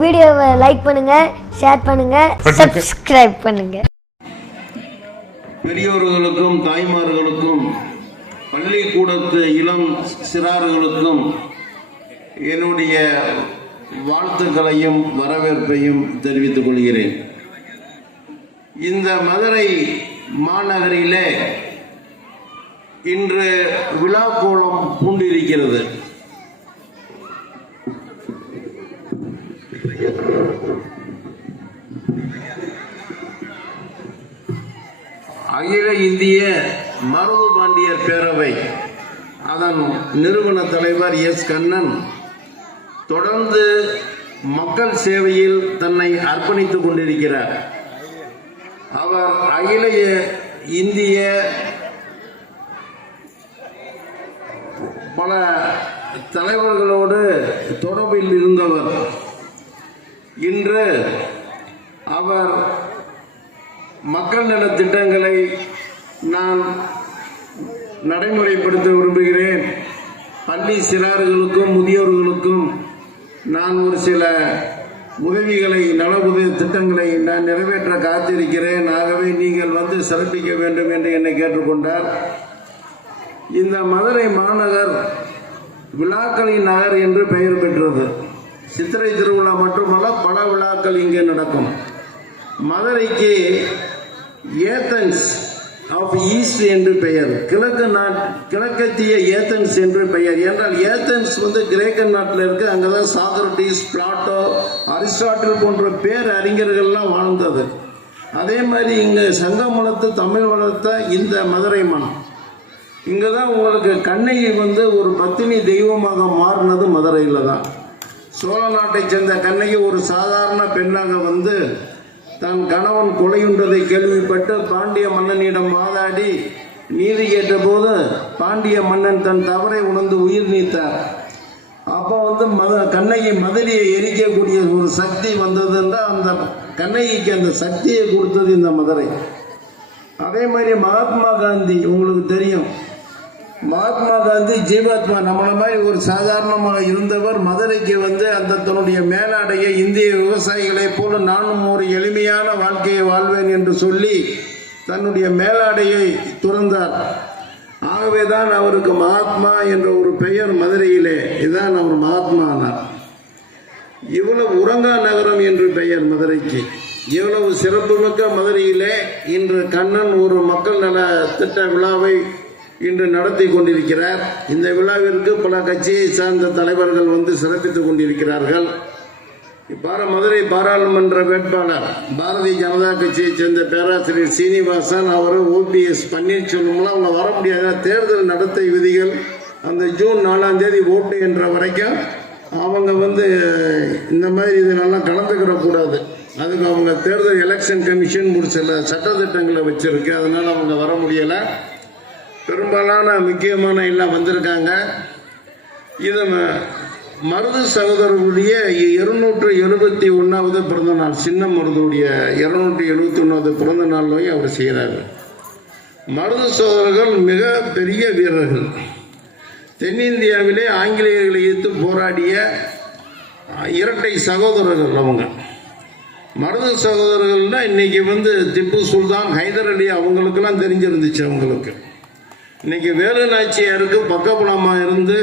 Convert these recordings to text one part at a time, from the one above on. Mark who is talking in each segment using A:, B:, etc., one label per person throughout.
A: வீடியோவை லைக் பண்ணுங்க ஷேர் பண்ணுங்க சப்ஸ்கிரைப் பண்ணுங்க.
B: பெரியோர்களுக்கும் தாய்மார்களுக்கும் பள்ளிக்கூடத்து இளம் சிறார்களுக்கும் என்னுடைய வாழ்த்துக்களையும் வரவேற்பையும் தெரிவித்துக் கொள்கிறேன். இந்த மதுரை மாநகரிலே இன்று விழாக்கோலம் பூண்டிருக்கிறது. அகில இந்திய மருது பாண்டியர் பேரவை. அதன் நிறுவன தலைவர் எஸ். கண்ணன் தொடர்ந்து மக்கள் சேவையில் தன்னை அர்ப்பணித்துக் கொண்டிருக்கிறார். அவர் அகில இந்திய பல தலைவர்களோடு தொடர்பில் இருந்தவர். இன்று அவர் மக்கள் நல திட்டங்களை நான் நடைமுறைப்படுத்த விரும்புகிறேன். பள்ளி சிறார்களுக்கும் முதியோர்களுக்கும் நான் ஒரு சில உதவிகளை நல உதவி திட்டங்களை நான் நிறைவேற்ற காத்திருக்கிறேன். ஆகவே நீங்கள் வந்து சிறப்பிக்க வேண்டும் என்று என்னை கேட்டுக்கொண்டார். இந்த மதுரை மாநகர் விழாக்களின் நகர் என்று பெயர் பெற்றது. சித்திரை திருவிழா மட்டுமல்ல பல விழாக்கள் இங்கே நடக்கும். மதுரைக்கு ஏத்தன்ஸ் ஆஃப் ஈஸ்ட் என்று பெயர். கிழக்கு நாட் கிழக்கத்திய ஏத்தன்ஸ் என்று பெயர். என்றால் ஏத்தன்ஸ் வந்து கிரேக்க நாட்டில் இருக்கு. அங்கதான் சாக்ரட்டிஸ் பிளாட்டோ அரிஸ்டாட்டில் போன்ற பேர் அறிஞர்கள்லாம் வாழ்ந்தது. அதே மாதிரி இங்க சங்கமலத்து தமிழ் வளர்த்த இந்த மதுரை மனம் இங்கே தான் உங்களுக்கு கண்ணகி வந்து ஒரு பத்தினி தெய்வமாக மாறினது மதுரையில் தான் சோழ நாட்டைச் சேர்ந்த கண்ணகி ஒரு சாதாரண பெண்ணாக வந்து தன் கணவன் கொலையுண்டதை கேள்விப்பட்டு பாண்டிய மன்னனிடம் வாதாடி நீதி கேட்டபோது பாண்டிய மன்னன் தன் தவறை உணர்ந்து உயிர் நீத்தார். அப்போ வந்து மத கண்ணகி மதுரையை எரிக்கக்கூடிய ஒரு சக்தி வந்ததுன்னா அந்த கண்ணகிக்கு அந்த சக்தியை கொடுத்தது இந்த மதுரை. அதே மாதிரி மகாத்மா காந்தி உங்களுக்கு தெரியும். மகாத்மா காந்தி ஜீவாத்மா நம்மள மாதிரி ஒரு சாதாரணமாக இருந்தவர் மதுரைக்கு வந்து அந்த தன்னுடைய மேலாடையை இந்திய விவசாயிகளைப் போல நானும் ஒரு எளிமையான வாழ்க்கையை வாழ்வேன் என்று சொல்லி தன்னுடைய மேலாடையை துறந்தார். ஆகவே தான் அவருக்கு மகாத்மா என்ற ஒரு பெயர் மதுரையிலே. இதுதான் அவர் மகாத்மா ஆனார் இவ்வளவு உறங்கா நகரம் என்று பெயர் மதுரைக்கு. இவ்வளவு சிறப்புமிக்க மதுரையிலே இன்று கண்ணன் ஒரு மக்கள் நல திட்ட விழாவை இன்று நடத்தி கொண்டிருக்கிறார். இந்த விழாவிற்கு பல கட்சியை சார்ந்த தலைவர்கள் வந்து சிறப்பித்துக் கொண்டிருக்கிறார்கள். பார மதுரை பாராளுமன்ற வேட்பாளர் பாரதிய ஜனதா கட்சியைச் சேர்ந்த பேராசிரியர் சீனிவாசன் அவர் ஓபிஎஸ் பன்னீர்செல்வம்லாம் அவங்க வர முடியாத. தேர்தல் நடத்தை விதிகள் அந்த ஜூன் நாலாம் தேதி ஓட்டு என்ற வரைக்கும் அவங்க வந்து இந்த மாதிரி இதனெல்லாம் கலந்துக்கிடக்கூடாது அதுக்கு அவங்க தேர்தல் எலெக்ஷன் கமிஷன் ஒரு சில சட்டத்திட்டங்களை வச்சிருக்கு. அதனால அவங்க வர முடியலை. பெரும்பாலான முக்கியமான எல்லாம் வந்திருக்காங்க. இது மருது சகோதரருடைய இருநூற்று எழுபத்தி ஒன்றாவது பிறந்த நாள் சின்ன மருதுடைய இருநூற்றி எழுபத்தி ஒன்றாவது பிறந்த நாளையும் அவர் செய்கிறாரு. மருது சகோதரர்கள் மிக பெரிய வீரர்கள். தென்னிந்தியாவிலே ஆங்கிலேயர்களை எதிர்த்து போராடிய இரட்டை சகோதரர்கள் அவங்க. மருது சகோதரர்கள்னா இன்றைக்கி வந்து திப்பு சுல்தான் ஹைதர் அலி அவங்களுக்கெல்லாம் தெரிஞ்சிருந்துச்சு அவங்களுக்கு. இன்னைக்கு வேலு நாச்சியாருக்கு பக்கபலமா இருந்து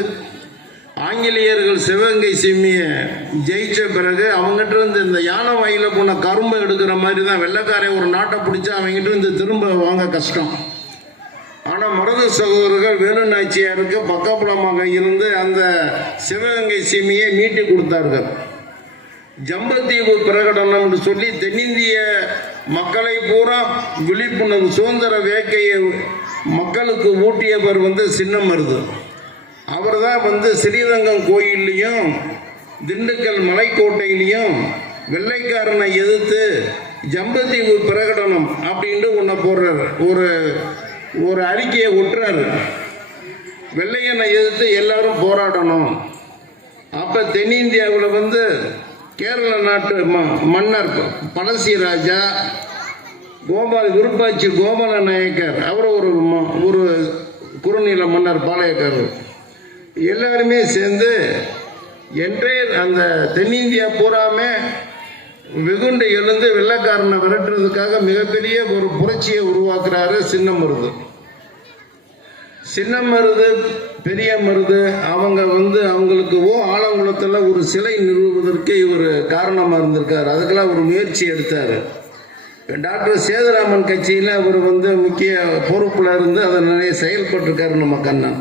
B: ஆங்கிலேயர்கள் சிவகங்கை சிம்மியை ஜெயிச்ச பிறகு அவங்ககிட்ட இருந்து இந்த யானை வாயில போன கரும்பு எடுக்கிற மாதிரி தான் வெள்ளைக்காரன் ஒரு நாட்டை பிடிச்சா அவங்ககிட்ட இருந்து திரும்ப வாங்க கஷ்டம். ஆனால் மருது சகோதரர்கள் வேலு நாச்சியாருக்கு பக்கபலமாக இருந்து அந்த சிவகங்கை சீமையை மீட்டி கொடுத்தார்கள். ஜம்பத்தீவு பிரகடனம் என்று சொல்லி தென்னிந்திய மக்களை பூரா விழிப்புணர்வு சுதந்திர வேக்கையை மக்களுக்கு ஊட்டியவர் வந்து சின்னமருது. அவர் தான் வந்து ஸ்ரீரங்கம் கோயில்லையும் திண்டுக்கல் மலைக்கோட்டையிலையும் வெள்ளைக்காரனை எதிர்த்து ஜம்பத்தீவு பிரகடனம் அப்படின்ட்டு ஒன்றை போடுறாரு. ஒரு ஒரு அறிக்கையை ஒட்டுறாரு. வெள்ளையனை எதிர்த்து எல்லாரும் போராடணும். அப்போ தென்னிந்தியாவில் வந்து கேரள நாட்டு ம- மன்னர் பழசி ராஜா கோபால் விருப்பாச்சி கோபால நாயக்கர். அவர் ஒரு ம- ஒரு குறுநில மன்னர் பாளையக்காரர். எல்லாருமே சேர்ந்து என்றே அந்த தென்னிந்தியா பூராமே வெகுண்டு எழுந்து வெள்ளைக்காரனை விரட்டுறதுக்காக மிகப்பெரிய ஒரு புரட்சியை உருவாக்குறாரு சின்ன மருது. சின்ன மருது பெரிய மருது அவங்க வந்து அவங்களுக்கு ஓ ஆலங்குளத்தில் ஒரு சிலை நிறுவுவதற்கு இவர் காரணமாக இருந்திருக்காரு. அதுக்கெல்லாம் ஒரு முயற்சி எடுத்தார். டாக்டர் சேதுராமன் கட்சியில் அவர் வந்து முக்கிய பொறுப்பில் இருந்து அதை நிறைய செயல்பட்டிருக்காரு நம்ம கண்ணன்.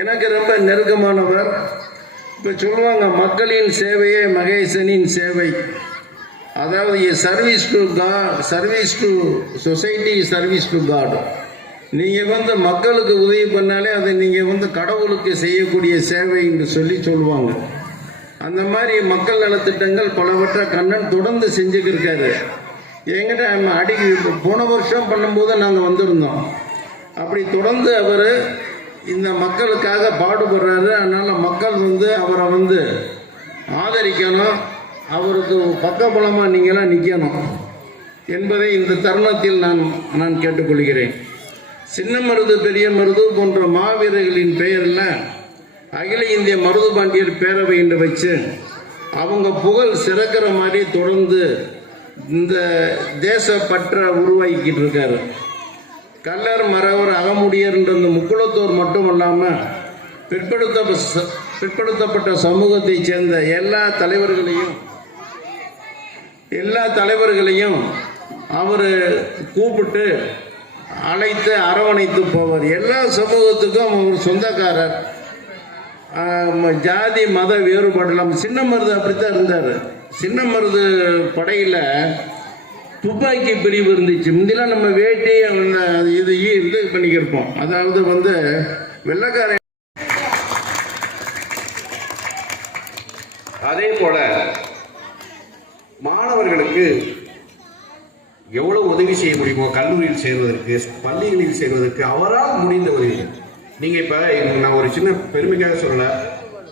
B: எனக்கு ரொம்ப நெருக்கமானவர். இப்போ சொல்லுவாங்க மக்களின் சேவையே மகேசனின் சேவை. அதாவது service to God service to society service to God நீங்கள் வந்து மக்களுக்கு உதவி பண்ணாலே அதை நீங்கள் வந்து கடவுளுக்கு செய்யக்கூடிய சேவை என்று சொல்லி சொல்லுவாங்க. அந்த மாதிரி மக்கள் நலத்திட்டங்கள் பலவற்றை கண்ணன் தொடர்ந்து செஞ்சுட்டு எங்கிட்ட நம்ம அடிக்கடி போன வருஷம் பண்ணும்போது நாங்கள் வந்திருந்தோம். அப்படி தொடர்ந்து அவர் இந்த மக்களுக்காக பாடுபடுறாரு. அதனால் மக்கள் வந்து அவரை வந்து ஆதரிக்கணும். அவருக்கு பக்கபலமாக நீங்களாம் நிற்கணும் என்பதை இந்த தருணத்தில் நான் நான் கேட்டுக்கொள்கிறேன். சின்ன மருது பெரிய மருது போன்ற மாவீரர்களின் பெயரில் அகில இந்திய மருது பாண்டியர் பேரவை என்று வச்சு அவங்க புகழ் சிறக்கிற மாதிரி தொடர்ந்து இந்த தேசப்பற்ற உருவாக்கிட்டு இருக்காரு கல்லர் மறவர் அகமுடியர்ன்ற இந்த முக்குளத்தோர் மட்டும் இல்லாமல் பிற்படுத்த பிற்படுத்தப்பட்ட சமூகத்தைச் சேர்ந்த எல்லா தலைவர்களையும் எல்லா தலைவர்களையும் அவர் கூப்பிட்டு அழைத்து அரவணைத்து போவார். எல்லா சமூகத்துக்கும் அவர் சொந்தக்காரர். ஜாதி மத வேறுபாடு இல்லாமல் சின்ன மருது அப்படித்தான் இருந்தார். சின்ன மருது படையில் துப்பாக்கி பிரிவு இருந்துச்சு. முந்திலாம் நம்ம வேட்டி அந்த இது இது பண்ணிக்கிருப்போம் அதாவது வந்து வெள்ளக்காரன்
C: அதே போல மாணவர்களுக்கு எவ்வளவு உதவி செய்ய முடியுமோ கல்லூரியில் சேர்வதற்கு பள்ளிகளில் சேர்வதற்கு அவரால் முடிந்த உதவி நீங்க இப்ப நான் ஒரு சின்ன பெருமைக்காக சொல்லல.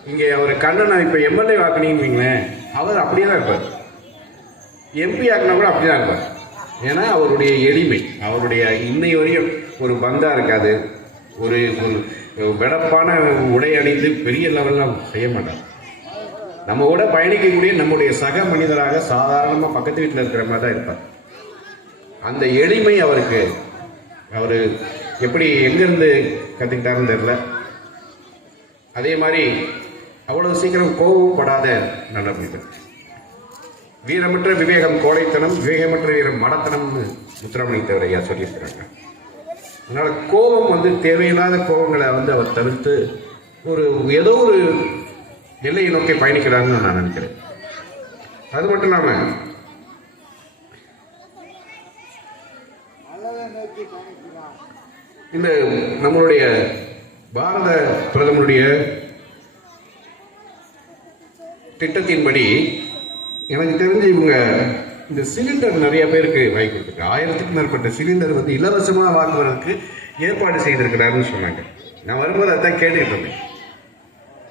C: இங்க அவர் கண்ணனை இப்ப எம்எல்ஏ வாக்குனீங்களேன் அவர் அப்படியே தான் இருப்பார். எம்பி ஆகினா கூட அப்படிதான் இருப்பார். ஏன்னா அவருடைய எளிமை அவருடைய இன்னை வரையும் ஒரு பந்தா இருக்காது. ஒரு ஒரு வெடப்பான உடை அணிந்து பெரிய லெவலில் செய்ய மாட்டார். நம்ம கூட பயணிக்கக்கூடிய நம்முடைய சக மனிதராக சாதாரணமாக பக்கத்து வீட்டில் இருக்கிற மாதிரி தான் இருப்பார். அந்த எளிமை அவருக்கு அவர் எப்படி எங்கேருந்து கற்றுக்கிட்டாருன்னு தெரில அதே மாதிரி அவ்வளவு சீக்கிரம் கோபம் படாத நல்ல மனிதன் வீரமற்ற விவேகம் கோழைத்தனம் விவேகமற்ற வீரம் மடத்தனம்னு முத்துராமலிங்க ஐயா சொல்லியிருக்கிறாங்க. அதனால் கோபம் வந்து தேவையில்லாத கோபங்களை வந்து அவர் தவிர்த்து ஒரு ஏதோ ஒரு எல்லையை நோக்கி பயணிக்கிறாருன்னு நான் நினைக்கிறேன். அது மட்டும் இல்லாமல் இந்த நம்மளுடைய பாரத பிரதமருடைய திட்டத்தின்படி எனக்கு தெரிஞ்சு இவங்க இந்த சிலிண்டர் நிறைய பேருக்கு வாங்கி கொடுத்துருக்கு ஆயிரத்துக்கும் மேற்பட்ட சிலிண்டர் வந்து இலவசமாக வாங்குவதற்கு ஏற்பாடு செய்திருக்கிறாருன்னு சொன்னாங்க. நான் வரும்போது அதான் கேட்டுக்கிட்டு இருந்தேன்.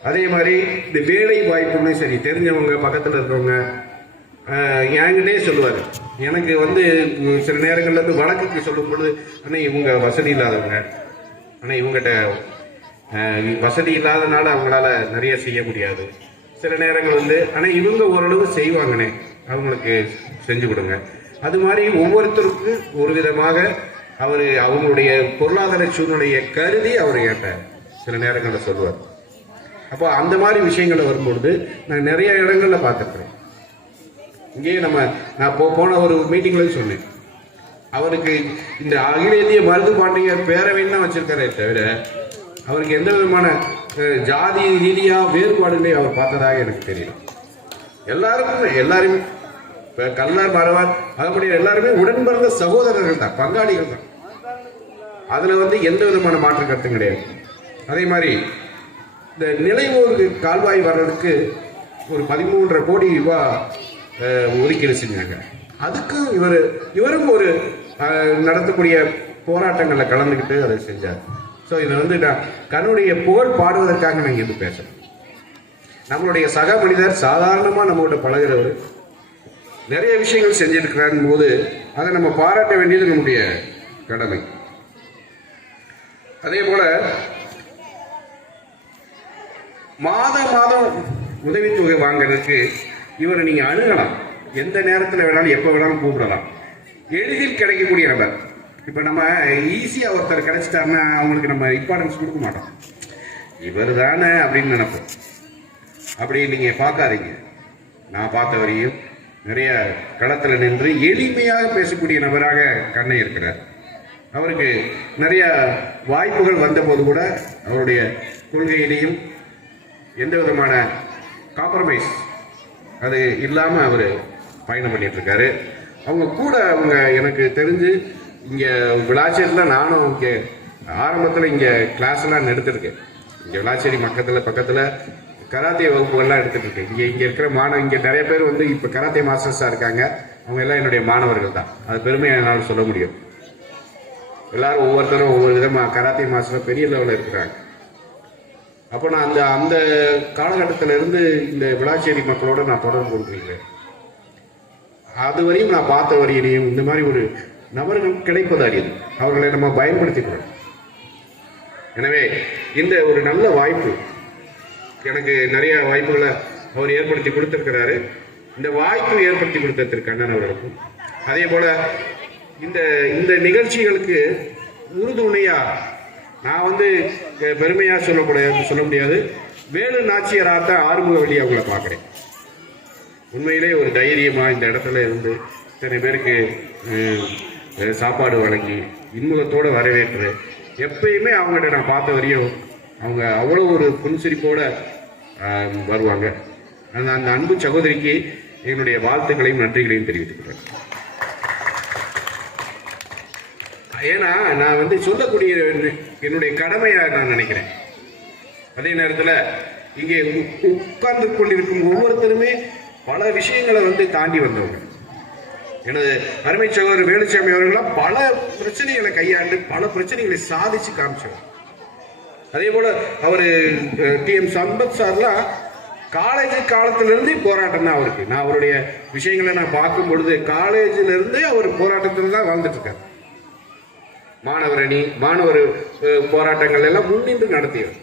C: அதே மாதிரி இந்த வேலை வாய்ப்புமே சரி தெரிஞ்சவங்க பக்கத்தில் இருக்கிறவங்க என்கிட்டே சொல்லுவார். எனக்கு வந்து சில நேரங்களில் வந்து வழக்குக்கு சொல்லும் பொழுது இவங்க வசதி இல்லாதவங்க. ஆனால் இவங்ககிட்ட வசதி இல்லாதனால அவங்களால நிறைய செய்ய முடியாது. சில நேரங்கள் வந்து ஆனால் இவங்க ஓரளவு செய்வாங்கண்ணே அவங்களுக்கு செஞ்சு கொடுங்க. அது மாதிரி ஒவ்வொருத்தருக்கு ஒரு விதமாக அவர் அவங்களுடைய பொருளாதார சூழ்நிலையை கருதி அவர் கேட்டார் சில நேரங்களில் சொல்லுவார். அப்போ அந்த மாதிரி விஷயங்களை வரும்பொழுது நான் நிறைய இடங்களில் பார்த்துருக்குறேன். இங்கேயே நம்ம நான் போ போன ஒரு மீட்டிங்ல சொன்னேன். அவருக்கு இந்த அகில இந்திய மருது பாண்டியர் பேரவைன்னு தான் வச்சிருக்காரே தவிர அவருக்கு எந்த விதமான ஜாதி ரீதியாக வேறுபாடுகளை அவர் பார்த்ததாக எனக்கு தெரியும். எல்லாருக்கும் எல்லாருமே இப்போ கல்லார் மறவார் அதுபடி எல்லாருமே உடன் பிறந்த சகோதரர்கள் தான் பங்காளிகள் தான். அதில் வந்து எந்த விதமான மாற்று கருத்தும் கிடையாது. அதே மாதிரி இந்த நிலைவோருக்கு கால்வாய் வர்றதுக்கு ஒரு பதிமூன்றரை கோடி ரூபாய் ஒதுக்கீடு செஞ்சாங்க. அதுக்கும் இவர் இவரும் ஒரு நடத்தக்கூடிய போராட்டங்களில் கலந்துக்கிட்டு அதை செஞ்சார். ஸோ இதை வந்து நான் கண்ணுடைய புகழ் பாடுவதற்காக நான் இது பேசுகிறேன் நம்மளுடைய சக மனிதர் சாதாரணமாக நம்மகிட்ட பழகிறவர் நிறைய விஷயங்கள் செஞ்சிருக்கிறான் போது அதை நம்ம பாராட்ட வேண்டியது நம்முடைய கடமை. அதே போல மாதம் மாதம் உதவித்தொகை வாங்குறதுக்கு இவரை நீங்கள் அணுகலாம். எந்த நேரத்தில் வேணாலும் எப்போ வேணாலும் கூப்பிடலாம். எளிதில் கிடைக்கக்கூடிய நபர். இப்போ நம்ம ஈஸியாக ஒருத்தர் கிடைச்சிட்டாருன்னா அவங்களுக்கு நம்ம இம்பார்ட்டன்ஸ் கொடுக்க மாட்டோம். இவர் தானே அப்படின்னு நினைப்போம். அப்படி நீங்கள் பார்க்காதீங்க. நான் பார்த்த வரையும் நிறைய களத்தில் நின்று எளிமையாக பேசக்கூடிய நபராக கண்ணை இருக்கிறார். அவருக்கு நிறைய வாய்ப்புகள் வந்தபோது கூட அவருடைய கொள்கையிலையும் எந்த விதமான காம்ப்ரமைஸ் அது இல்லாமல் அவர் பயணம் பண்ணிட்டு இருக்காரு. அவங்க கூட அவங்க எனக்கு தெரிஞ்சு இங்கே விளாச்சேரியில் நானும் இங்கே ஆரம்பத்தில் இங்கே கிளாஸ்லாம் எடுத்திருக்கேன். இங்கே விளாச்சேரி பக்கத்தில் பக்கத்தில் கராத்தே வகுப்புகள்லாம் எடுத்துட்டு இருக்கேன் இங்கே இங்கே இருக்கிற மாணவ இங்கே நிறைய பேர் வந்து இப்போ கராத்தே மாஸ்டர்ஸாக இருக்காங்க. அவங்க எல்லாம் என்னுடைய மாணவர்கள் தான். அது பெருமையை என்னால் சொல்ல முடியும். எல்லாரும் ஒவ்வொருத்தரும் ஒவ்வொரு விதமாக கராத்தே மாஸ்டர் பெரிய லெவலில் இருக்கிறாங்க. அப்போ நான் அந்த அந்த காலகட்டத்தில இருந்து இந்த விளாச்சேரி மக்களோட நான் தொடர்பு கொண்டிருக்கிறேன். அது வரையும் நான் பார்த்த வரையிலையும் இந்த மாதிரி ஒரு நபர்கள் கிடைப்பது அவர்களை நம்ம பயன்படுத்திக்கிறோம் எனவே இந்த ஒரு நல்ல வாய்ப்பு எனக்கு நிறைய வாய்ப்புகளை அவர் ஏற்படுத்தி கொடுத்திருக்கிறாரு. இந்த வாய்ப்பு ஏற்படுத்தி கொடுத்த திரு. கண்ணன் அவர்களுக்கும் அதே போல இந்த இந்த நிகழ்ச்சிகளுக்கு உறுதுணையா நான் வந்து பெருமையா சொல்லக்கூடாது சொல்ல முடியாது. வேலு நாச்சியராக தான் ஆறுமுக வழி அவங்கள பார்க்குறேன். உண்மையிலே ஒரு தைரியமாக இந்த இடத்துல இருந்து இத்தனை பேருக்கு சாப்பாடு வழங்கி இன்முகத்தோடு வரவேற்று. எப்பயுமே அவங்கள்ட்ட நான் பார்த்த வரையும் அவங்க அவ்வளோ ஒரு புன்சிரிப்போடு வருவாங்க. அந்த அந்த அன்பு சகோதரிக்கு என்னுடைய வாழ்த்துக்களையும் நன்றிகளையும் தெரிவித்துக்கிறேன் ஏன்னா நான் வந்து சொல்லக்கூடிய என்னுடைய கடமையாக நான் நினைக்கிறேன். அதே நேரத்தில் இங்கே உட்கார்ந்து கொண்டிருக்கும் ஒவ்வொருத்தருமே பல விஷயங்களை வந்து தாண்டி வந்தவங்க. எனது அருமை சகோதரர் வேலுச்சாமி அவர்கள்லாம் பல பிரச்சனைகளை கையாண்டு பல பிரச்சனைகளை சாதிச்சு காமிச்சவர். அதே போல அவர் டி எம் சம்பத் சார்லாம் காலேஜ் காலத்திலிருந்தே போராட்டம் தான் அவருக்கு. நான் அவருடைய விஷயங்களை நான் பார்க்கும் பொழுது காலேஜிலிருந்தே அவர் போராட்டத்தில் தான் வாழ்ந்துட்டு இருக்கார் மாணவர் அணி மாணவர் போராட்டங்கள் எல்லாம் முன்னின்று நடத்தியவர்.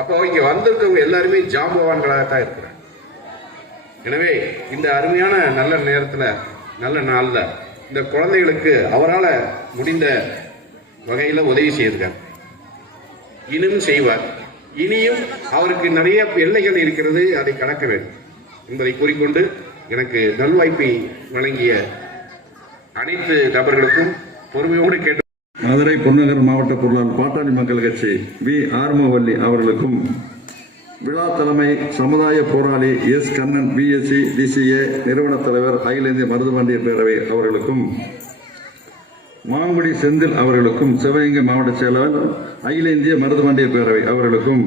C: அப்போ இங்கே வந்திருக்கவங்க எல்லாருமே ஜாம்பவான்களாக தான் இருக்கிறாங்க. எனவே இந்த அருமையான நல்ல நேரத்தில் நல்ல நாளில். இந்த குழந்தைகளுக்கு அவரால் முடிந்த வகையில் உதவி செய்திருக்கார். இனும் செய்வார். இனியும் அவருக்கு நிறைய எல்லைகள் இருக்கிறது அதை கடக்க வேண்டும் என்பதை கூறிக்கொண்டு எனக்கு நல்வாய்ப்பை வழங்கிய அனைத்து நபர்களுக்கும் பொறுமையோடு கேட்டு
D: மதுரை பொன்னகர் மாவட்ட பொருளாளர் பாட்டாளி மக்கள் கட்சி வி. ஆர்மவல்லி அவர்களுக்கும் விழா தலைமை சமுதாய போராளி எஸ். கண்ணன் பிஎஸ்சி டிசிஏ நிறுவன தலைவர் அகில இந்திய மருதுபாண்டிய பேரவை அவர்களுக்கும் மாங்குடி செந்தில் அவர்களுக்கும் சிவகங்கை மாவட்ட செயலாளர் அகில இந்திய மருதுபாண்டிய பேரவை அவர்களுக்கும்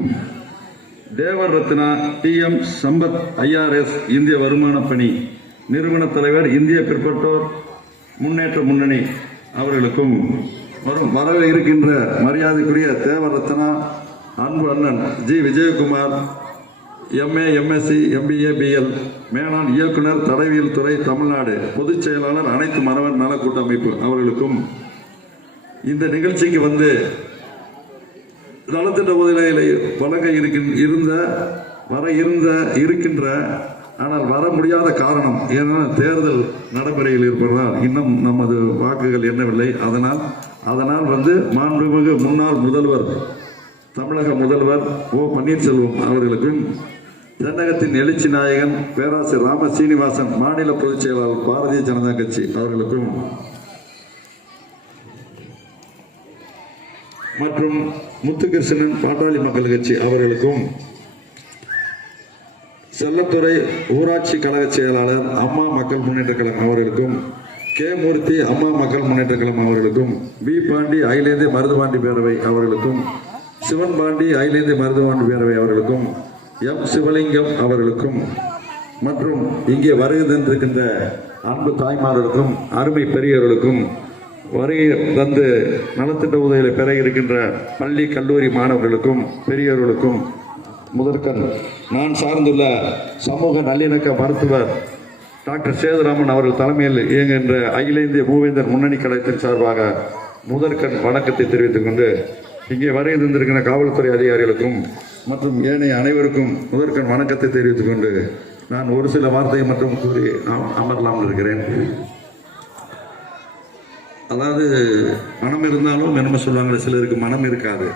D: Thevar Ratna T. M. Sampath IRS இந்திய வருமான பணி நிறுவன தலைவர் இந்திய பிற்பட்டோர் முன்னேற்ற முன்னணி அவர்களுக்கும் வரும் வரவே இருக்கின்ற மரியாதைக்குரிய தேவர் ரத்னா அன்பு அண்ணன் G Vijayakumar MA MSc MBA BL மேலாண் இயக்குனர் தடவியல் துறை தமிழ்நாடு பொதுச் செயலாளர் அனைத்து மரவர் நல கூட்டமைப்பு அவர்களுக்கும் இந்த நிகழ்ச்சிக்கு வந்து நலத்திட்ட உதவிகளை வழங்க இருக்கின்- இருந்த வர இருந்த இருக்கின்ற ஆனால் வர முடியாத காரணம் ஏன்னா தேர்தல் நடைமுறையில் இருப்பதால் இன்னும் நமது வாக்குகள் எண்ணவில்லை. அதனால் அதனால் வந்து மாண்புமிகு முன்னாள் முதல்வர் தமிழக முதல்வர் ஓ பன்னீர்செல்வம் அவர்களுக்கும் தென்னகத்தின் எழுச்சி நாயகன் பேராசிரியர் ராம சீனிவாசன் மாநில பொதுச் செயலாளர் பாரதிய ஜனதா கட்சி அவர்களுக்கும். மற்றும் முத்துகிருஷ்ணன் பாட்டாளி மக்கள் கட்சி அவர்களுக்கும். செல்லத்துறை ஊராட்சி கழக செயலாளர் அம்மா மக்கள் முன்னேற்ற கழகம் அவர்களுக்கும் கே மூர்த்தி அம்மா மக்கள் முன்னேற்ற கழகம் அவர்களுக்கும் வி பாண்டி அகில இந்திய மருதுபாண்டி பேரவை அவர்களுக்கும் சிவன் பாண்டி அகில இந்திய மருதுபாண்டி பேரவை அவர்களுக்கும் எம். சிவலிங்கம் அவர்களுக்கும் மற்றும் இங்கே வருகை தந்திருக்கின்ற அன்பு தாய்மார்களுக்கும் அருமை பெரியவர்களுக்கும் வருகை தந்து நலத்திட்ட உதவிகளை பெற இருக்கின்ற பள்ளி கல்லூரி மாணவர்களுக்கும் பெரியவர்களுக்கும் முதற்கண். நான் சார்ந்துள்ள சமூக நல்லிணக்க மருத்துவர் டாக்டர் சேதுராமன் அவர்கள் தலைமையில் இயங்குகின்ற அகில இந்திய மூவேந்தர் முன்னணி கழகத்தின் சார்பாக முதற்கண் வணக்கத்தை தெரிவித்துக் கொண்டு இங்கே வரைய தந்திருக்கிற காவல்துறை அதிகாரிகளுக்கும் மற்றும் ஏனைய அனைவருக்கும் முதற்கண் வணக்கத்தை தெரிவித்துக் கொண்டு நான் ஒரு சில வார்த்தையை மட்டும் கூறி அமரலாம் இருக்கிறேன். அதாவது மனம் இருந்தாலும் என்ன சொல்லுவாங்க சிலருக்கு மனம் இருக்காது.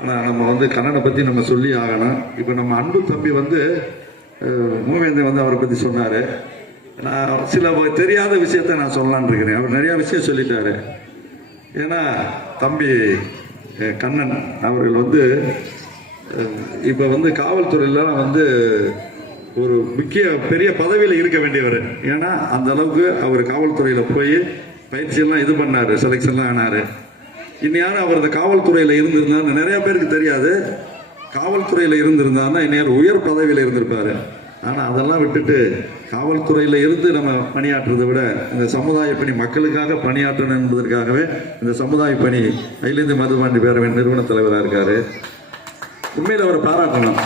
D: ஆனால் நம்ம வந்து கண்ணனை பற்றி நம்ம சொல்லி ஆகணும். இப்போ நம்ம அன்பு தம்பி வந்து மூவேந்தன் வந்து அவரை பற்றி சொன்னார். நான் சில தெரியாத விஷயத்த நான் சொல்லலான் இருக்கிறேன். அவர் நிறையா விஷயம் சொல்லிட்டாரு. ஏன்னா தம்பி கண்ணன் அவர்கள் வந்து இப்போ வந்து காவல்துறையிலலாம் வந்து ஒரு முக்கிய பெரிய பதவியில் இருக்க வேண்டியவர். ஏன்னா அந்த அளவுக்கு அவர் காவல்துறையில் போய் பயிற்சியெல்லாம் இது பண்ணார் செலெக்ஷன்லாம் ஆனார். இன்னையாரும் அவர் இந்த காவல்துறையில் இருந்திருந்தாருன்னு நிறைய பேருக்கு தெரியாது. காவல்துறையில் இருந்திருந்தாருன்னா இன்னையார் உயர் பதவியில் இருந்திருப்பார். ஆனால் அதெல்லாம் விட்டுட்டு காவல்துறையில் இருந்து நம்ம பணியாற்றுறதை விட இந்த சமுதாய பணி மக்களுக்காக பணியாற்றணும் என்பதற்காகவே இந்த சமுதாய பணி அகிலேந்திய மதுபாண்டி பேரவை நிறுவன தலைவராக இருக்கார். உண்மையில் அவரை பாராட்டணும்.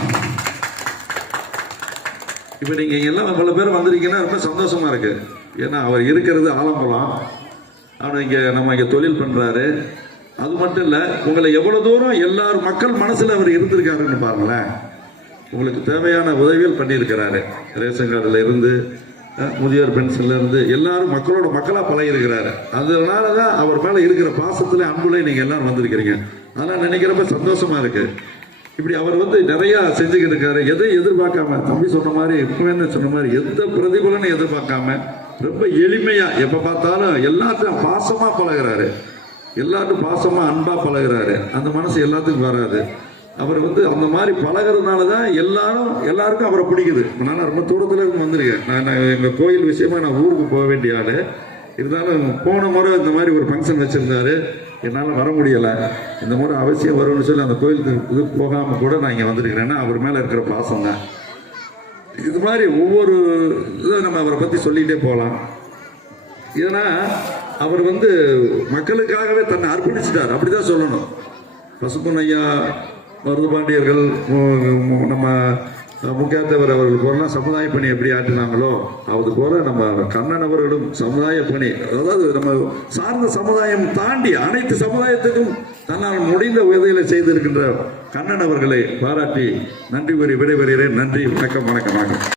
D: இப்போ நீங்கள் எல்லாம் பல பேர் வந்திருக்கீங்கன்னா ரொம்ப சந்தோஷமாக இருக்குது ஏன்னா அவர் இருக்கிறது ஆலம்பலம் அவர் இங்கே நம்ம இங்கே தொழில் பண்ணுறாரு அது மட்டும் இல்லை உங்களை எவ்வளோ தூரம் எல்லார் மக்கள் மனசில் அவர் இருந்திருக்காருன்னு பாருங்களேன். உங்களுக்கு தேவையான உதவிகள் பண்ணியிருக்கிறாரு. ரேஷன் கார்டில் இருந்து முதியோர் பென்ஷன்ல இருந்து எல்லாரும் மக்களோட மக்களாக பழகிருக்கிறாரு அதனால தான் அவர் மேலே இருக்கிற பாசத்தில் அன்புல நீங்கள் எல்லாரும் வந்திருக்கிறீங்க. அதெல்லாம் நினைக்கிறப்ப சந்தோஷமா இருக்கு. இப்படி அவர் வந்து நிறைய செஞ்சுக்கிட்டு இருக்காரு. எதை எதிர்பார்க்காம தம்பி சொன்ன மாதிரி இப்பவே சொன்ன மாதிரி எந்த பிரதிபலனும் எதிர்பார்க்காம ரொம்ப எளிமையா எப்ப பார்த்தாலும் எல்லாத்தையும் பாசமா பழகுறாரு. எல்லாரும் பாசமா அன்பா பழகுறாரு. அந்த மனசு எல்லாத்துக்கும் வராது. அவர் வந்து அந்த மாதிரி பழகுறதுனால தான் எல்லாரும் எல்லாருக்கும் அவரை பிடிக்குது. நான் ரொம்ப தூரத்தில் இருந்து வந்திருக்கேன். நான் நான் கோயில் விஷயமா நான் ஊருக்கு போக வேண்டிய ஆள். இருந்தாலும் போன முறை இந்த மாதிரி ஒரு ஃபங்க்ஷன் வச்சுருந்தாரு. என்னால் வர முடியலை. இந்த முறை அவசியம் வரும்னு சொல்லி அந்த கோயிலுக்கு இது போகாமல் கூட நான் இங்கே வந்திருக்கிறேன்னா அவர் மேலே இருக்கிற பாசம் தான். இது மாதிரி ஒவ்வொரு இதை நம்ம அவரை பற்றி சொல்லிகிட்டே போகலாம். ஏன்னா அவர் வந்து மக்களுக்காகவே தன்னை அர்ப்பணிச்சிட்டார். அப்படி தான் சொல்லணும். பசுப்பன் ஐயா மருதுபாண்டியர்கள் நம்ம முக்கியத்தவர் அவர்கள் போலாம் சமுதாய பணி எப்படி ஆற்றினாங்களோ அது போல நம்ம கண்ணன் அவர்களும் சமுதாய பணி. அதாவது நம்ம சார்ந்த சமுதாயம் தாண்டி அனைத்து சமுதாயத்துக்கும் தன்னால் முடிந்த உதவிகளை செய்திருக்கின்ற கண்ணன் அவர்களை பாராட்டி நன்றி கூறி விடைபெறுகிறேன். நன்றி வணக்கம் வணக்கம் வணக்கம்.